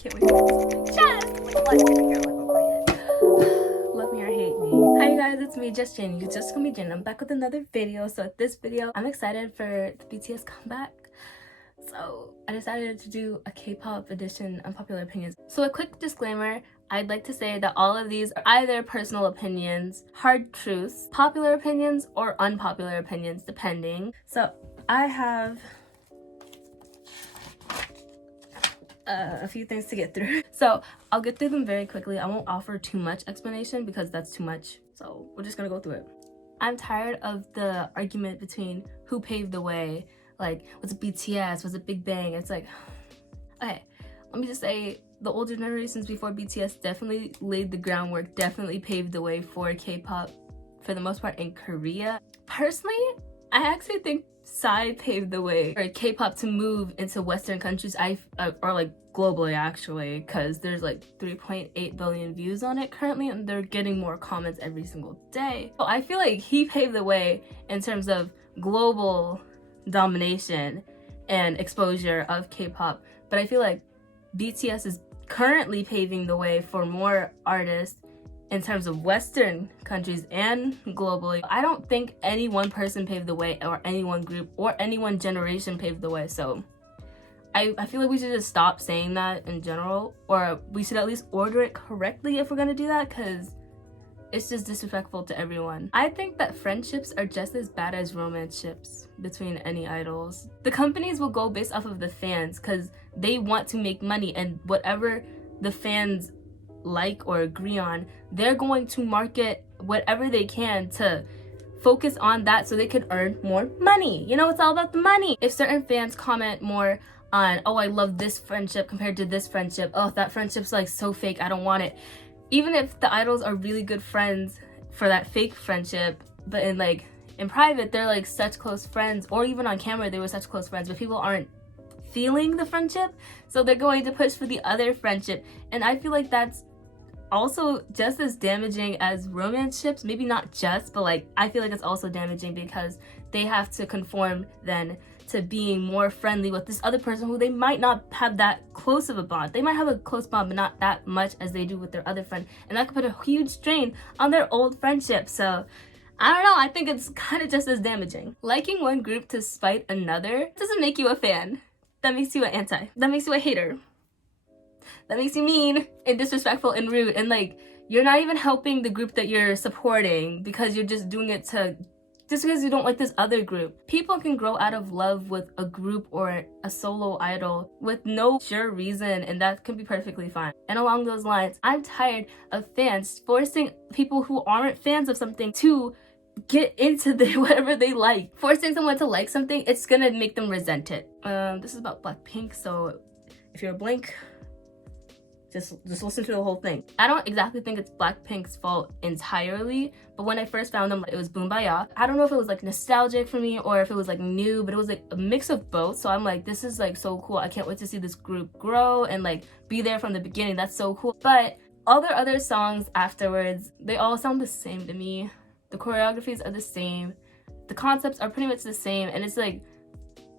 can't wait to yes! Love me or hate me. Hi you guys, it's me, GioGenius. You just call me Jen. I'm back with another video. So at this video, I'm excited for the BTS comeback. So I decided to do a K-pop edition Unpopular Opinions. So a quick disclaimer, I'd like to say that all of these are either personal opinions, hard truths, popular opinions, or unpopular opinions, depending. So I have a few things to get through. So I'll get through them very quickly. I won't offer too much explanation because that's too much. So we're just gonna go through it. I'm tired of the argument between who paved the way. Like, was it BTS? Was it Big Bang? It's like, okay, let me just say the older generations before BTS definitely laid the groundwork, definitely paved the way for K-pop for the most part in Korea. Personally, I actually think Psy paved the way for K-pop to move into Western countries, or like globally actually, because there's like 3.8 billion views on it currently and they're getting more comments every single day. So I feel like he paved the way in terms of global domination and exposure of K-pop, but I feel like BTS is currently paving the way for more artists in terms of Western countries and globally. I don't think any one person paved the way, or any one group, or any one generation paved the way, so I feel like we should just stop saying that in general, or we should at least order it correctly if we're gonna do that, because it's just disrespectful to everyone. I think that friendships are just as bad as romance ships between any idols. The companies will go based off of the fans because they want to make money, and whatever the fans like or agree on, they're going to market whatever they can to focus on that so they can earn more money. You know, it's all about the money. If certain fans comment more on, oh, I love this friendship compared to this friendship, oh, that friendship's like so fake, I don't want it. Even if the idols are really good friends for that fake friendship, but in private they're like such close friends, or even on camera they were such close friends, but people aren't feeling the friendship, so they're going to push for the other friendship. And I feel like that's also just as damaging as romance ships. Maybe not just, but like I feel like it's also damaging because they have to conform then to being more friendly with this other person who they might not have that close of a bond. They might have a close bond, but not that much as they do with their other friend, and that could put a huge strain on their old friendship. So I don't know, I think it's kind of just as damaging. Liking one group to spite another doesn't make you a fan. That makes you an anti. That makes you a hater. That makes you mean and disrespectful and rude, and like you're not even helping the group that you're supporting because you're just doing it just because you don't like this other group. People can grow out of love with a group or a solo idol with no sure reason, and that can be perfectly fine. And along those lines, I'm tired of fans forcing people who aren't fans of something to get into whatever they like. Forcing someone to like something, it's gonna make them resent it. This is about Blackpink, so if you're a Blink, just listen to the whole thing. I don't exactly think it's Blackpink's fault entirely, but when I first found them, it was Boombaya. I don't know if it was like nostalgic for me or if it was like new, but it was like a mix of both. So I'm like, this is like so cool. I can't wait to see this group grow and like be there from the beginning. That's so cool. But all their other songs afterwards, they all sound the same to me. The choreographies are the same. The concepts are pretty much the same, and it's like,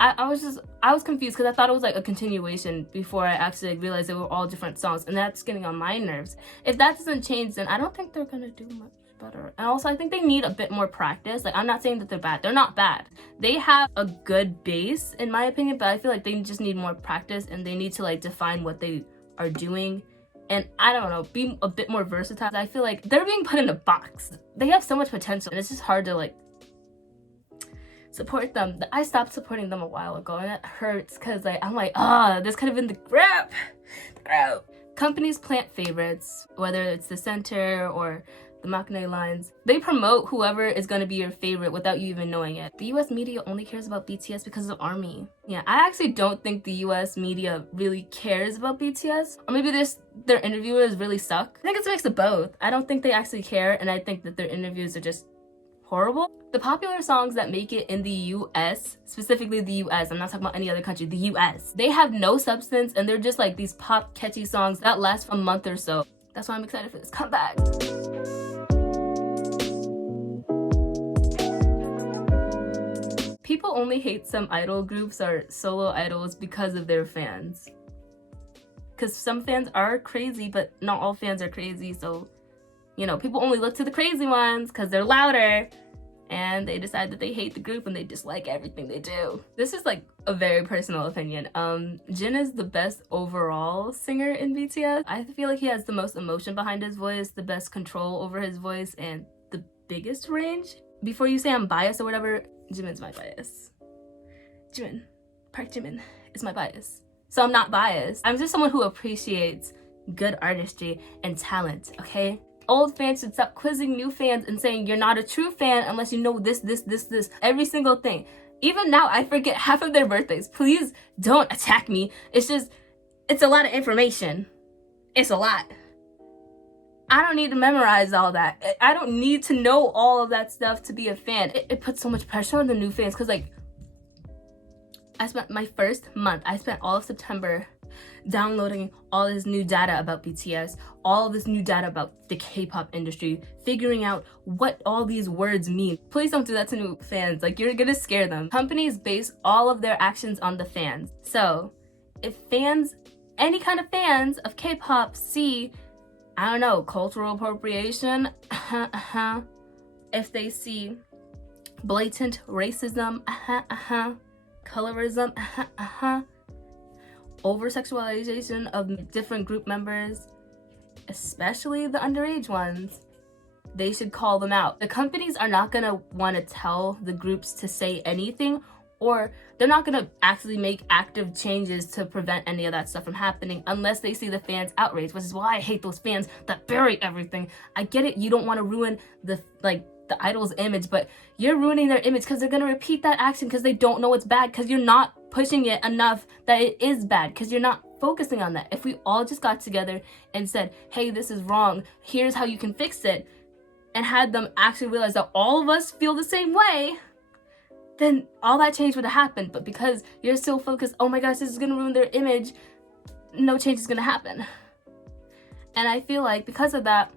I was confused because I thought it was like a continuation before I actually realized they were all different songs, and that's getting on my nerves. If that doesn't change, then I don't think they're gonna do much better. And also I think they need a bit more practice. Like, I'm not saying that they're bad. They're not bad. They have a good base in my opinion, but I feel like they just need more practice, and they need to like define what they are doing. And I don't know, be a bit more versatile. I feel like they're being put in a box. They have so much potential, and it's just hard to like support them. I stopped supporting them a while ago, and it hurts because like I'm like, this could have been the group. Companies plant favorites, whether it's the center or the maknae lines. They promote whoever is going to be your favorite without you even knowing it. The US media only cares about BTS because of ARMY. Yeah, I actually don't think the US media really cares about BTS, or maybe their interviewers really suck. I think it's a mix of both. I don't think they actually care, and I think that their interviews are just horrible. The popular songs that make it in the US, specifically the US, I'm not talking about any other country, the US, they have no substance, and they're just like these pop catchy songs that last for a month or so. That's why I'm excited for this comeback. People only hate some idol groups or solo idols because of their fans. because some fans are crazy, but not all fans are crazy. So, you know, people only look to the crazy ones because they're louder, and they decide that they hate the group and they dislike everything they do. This is like a very personal opinion. Jin is the best overall singer in BTS. I feel like he has the most emotion behind his voice, the best control over his voice, and the biggest range. Before you say I'm biased or whatever, Jimin's my bias. Park Jimin is my bias. So I'm not biased. I'm just someone who appreciates good artistry and talent, okay? Old fans should stop quizzing new fans and saying you're not a true fan unless you know this, every single thing. Even now, I forget half of their birthdays. Please don't attack me. It's a lot of information. It's a lot. I don't need to memorize all that. I don't need to know all of that stuff to be a fan. It puts so much pressure on the new fans because, like, I spent my first month, I spent all of September downloading all this new data about BTS, all this new data about the K-pop industry, figuring out what all these words mean. Please don't do that to new fans. Like, you're gonna scare them. Companies base all of their actions on the fans. So if fans, any kind of fans of K-pop see, I don't know, cultural appropriation, if they see blatant racism, colorism, over-sexualization of different group members, especially the underage ones, they should call them out. The companies are not gonna want to tell the groups to say anything, or they're not gonna actually make active changes to prevent any of that stuff from happening unless they see the fans outraged, which is why I hate those fans that bury everything. I get it, you don't want to ruin the idol's image, but you're ruining their image because they're gonna repeat that action because they don't know it's bad, because you're not pushing it enough that it is bad, because you're not focusing on that. If we all just got together and said, hey, this is wrong, here's how you can fix it, and had them actually realize that all of us feel the same way, then all that change would have happened. But because you're so focused, oh my gosh, this is gonna ruin their image, no change is gonna happen. And I feel like because of that,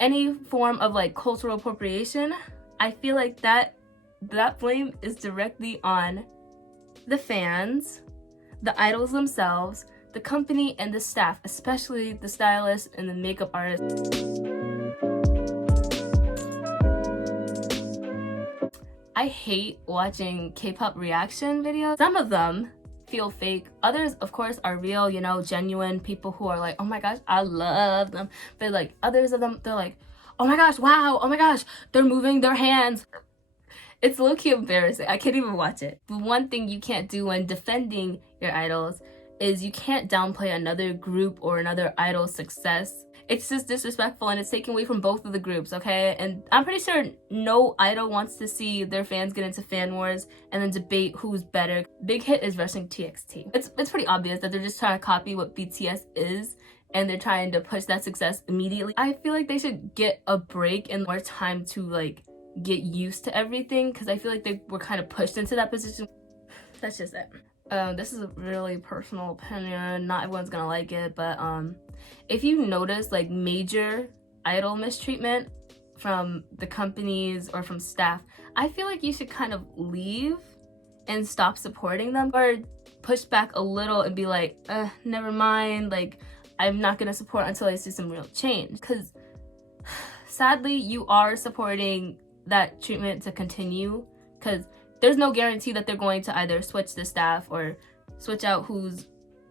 any form of like cultural appropriation, I feel like that blame is directly on the fans, the idols themselves, the company, and the staff, especially the stylists and the makeup artists. I hate watching K-pop reaction videos. Some of them feel fake. Others, of course, are real, you know, genuine people who are like, oh my gosh, I love them. But like others of them, they're like, oh my gosh, wow, oh my gosh, they're moving their hands. It's low-key embarrassing. I can't even watch it. But one thing you can't do when defending your idols is you can't downplay another group or another idol's success. It's just disrespectful, and it's taken away from both of the groups, okay? And I'm pretty sure no idol wants to see their fans get into fan wars and then debate who's better. Big Hit is rushing TXT. It's pretty obvious that they're just trying to copy what BTS is, and they're trying to push that success immediately. I feel like they should get a break and more time to like get used to everything, because I feel like they were kind of pushed into that position. That's just it. This is a really personal opinion. Not everyone's gonna like it, but if you notice like major idol mistreatment from the companies or from staff, I feel like you should kind of leave and stop supporting them, or push back a little and be like, never mind, like I'm not gonna support until I see some real change. Because sadly, you are supporting that treatment to continue, because there's no guarantee that they're going to either switch the staff or switch out who's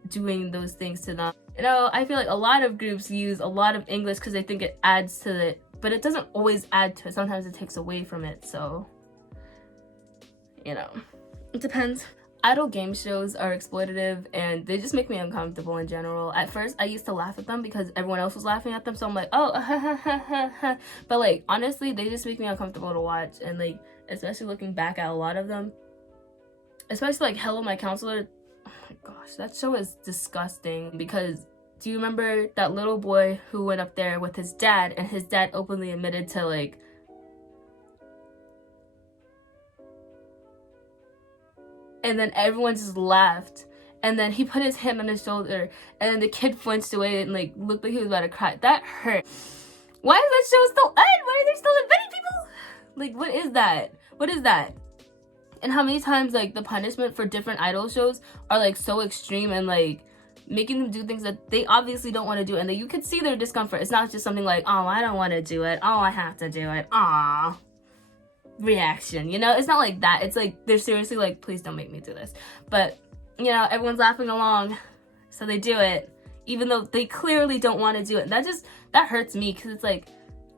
doing those things to them. You know, I feel like a lot of groups use a lot of English because they think it adds to it, but it doesn't always add to it. Sometimes it takes away from it. So, you know, it depends. Idol game shows are exploitative and they just make me uncomfortable in general. At first, I used to laugh at them because everyone else was laughing at them, so I'm like, oh, but like, honestly, they just make me uncomfortable to watch. And like, especially looking back at a lot of them, especially like Hello My Counselor, oh my gosh, that show is disgusting. Because do you remember that little boy who went up there with his dad, and his dad openly admitted to like, and then everyone just laughed, and then he put his hand on his shoulder, and then the kid flinched away and like looked like he was about to cry. That hurt. Why is that show still on? Why are they still inviting people? Like, what is that? What is that? And how many times like the punishment for different idol shows are like so extreme, and like making them do things that they obviously don't want to do, and that you could see their discomfort. It's not just something like, oh, I don't want to do it, oh, I have to do it, ah, reaction, you know? It's not like that. It's like they're seriously like, please don't make me do this. But you know, everyone's laughing along, so they do it even though they clearly don't want to do it. That hurts me, because it's like,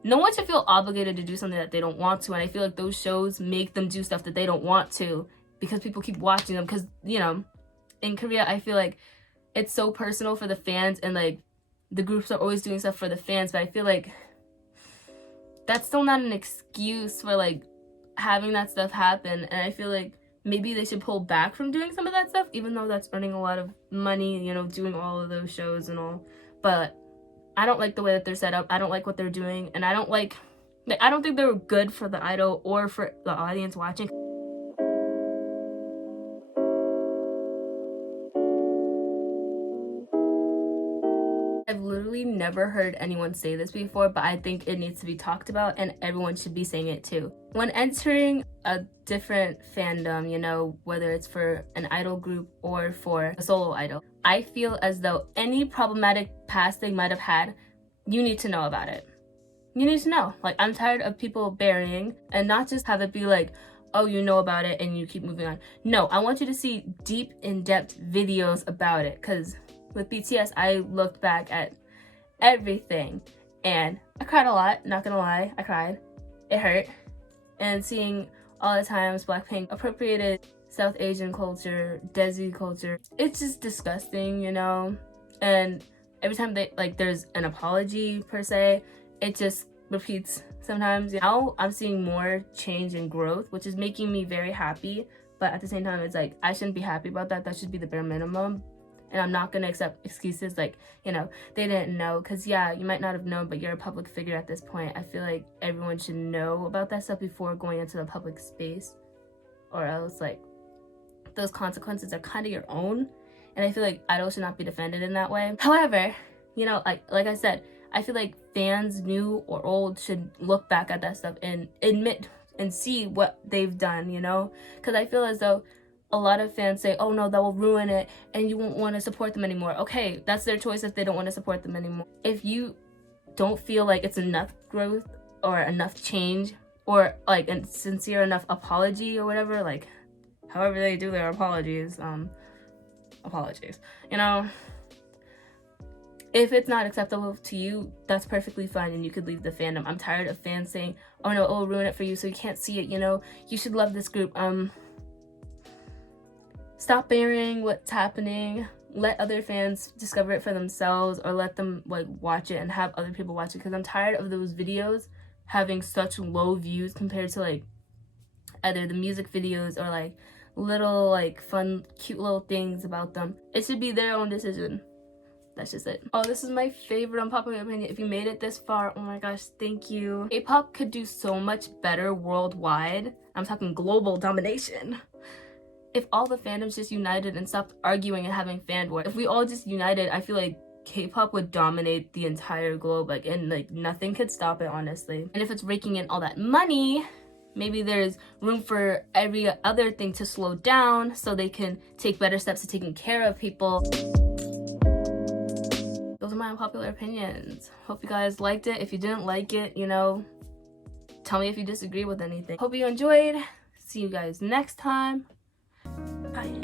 no one should feel obligated to do something that they don't want to. And I feel like those shows make them do stuff that they don't want to because people keep watching them. Because, you know, in Korea, I feel like it's so personal for the fans, and like the groups are always doing stuff for the fans. But I feel like that's still not an excuse for like having that stuff happen. And I feel like maybe they should pull back from doing some of that stuff, even though that's earning a lot of money, you know, doing all of those shows and all. But I don't like the way that they're set up. I don't like what they're doing, and I don't think they were good for the idol or for the audience watching. I've literally never heard anyone say this before, but I think it needs to be talked about, and everyone should be saying it too. When entering a different fandom, you know, whether it's for an idol group or for a solo idol, I feel as though any problematic past they might have had, you need to know about it. You need to know. Like, I'm tired of people burying, and not just have it be like, oh, you know about it and you keep moving on. No, I want you to see deep, in-depth videos about it, because with BTS, I looked back at everything and I cried a lot, not gonna lie, I cried. It hurt. And seeing all the times Blackpink appropriated South Asian culture, Desi culture, it's just disgusting, you know? And every time there's an apology per se, it just repeats sometimes. Now I'm seeing more change and growth, which is making me very happy. But at the same time, it's like, I shouldn't be happy about that. That should be the bare minimum. And I'm not gonna accept excuses like, you know, they didn't know. Because yeah, you might not have known, but you're a public figure at this point. I feel like everyone should know about that stuff before going into the public space, or else like those consequences are kind of your own. And I feel like idols should not be defended in that way. However, you know, like I said, I feel like fans, new or old, should look back at that stuff and admit and see what they've done, you know? Because I feel as though a lot of fans say, oh no, that will ruin it and you won't want to support them anymore. Okay, that's their choice if they don't want to support them anymore. If you don't feel like it's enough growth or enough change or like a sincere enough apology or whatever, like however they do their apologies, you know, if it's not acceptable to you, that's perfectly fine and you could leave the fandom. I'm tired of fans saying, oh no, it will ruin it for you so you can't see it, you know, you should love this group. Stop burying what's happening. Let other fans discover it for themselves, or let them like watch it and have other people watch it, because I'm tired of those videos having such low views compared to like either the music videos or like little like fun cute little things about them. It should be their own decision. That's just it. Oh, this is my favorite unpopular opinion. If you made it this far, oh my gosh, thank you. K-pop could do so much better worldwide. I'm talking global domination. If all the fandoms just united and stopped arguing and having fan war, if we all just united, I feel like K-pop would dominate the entire globe, like, and like nothing could stop it, honestly. And if it's raking in all that money, maybe there's room for every other thing to slow down so they can take better steps to taking care of people. Those are my unpopular opinions. Hope you guys liked it. If you didn't like it, you know, tell me if you disagree with anything. Hope you enjoyed. See you guys next time. Bye.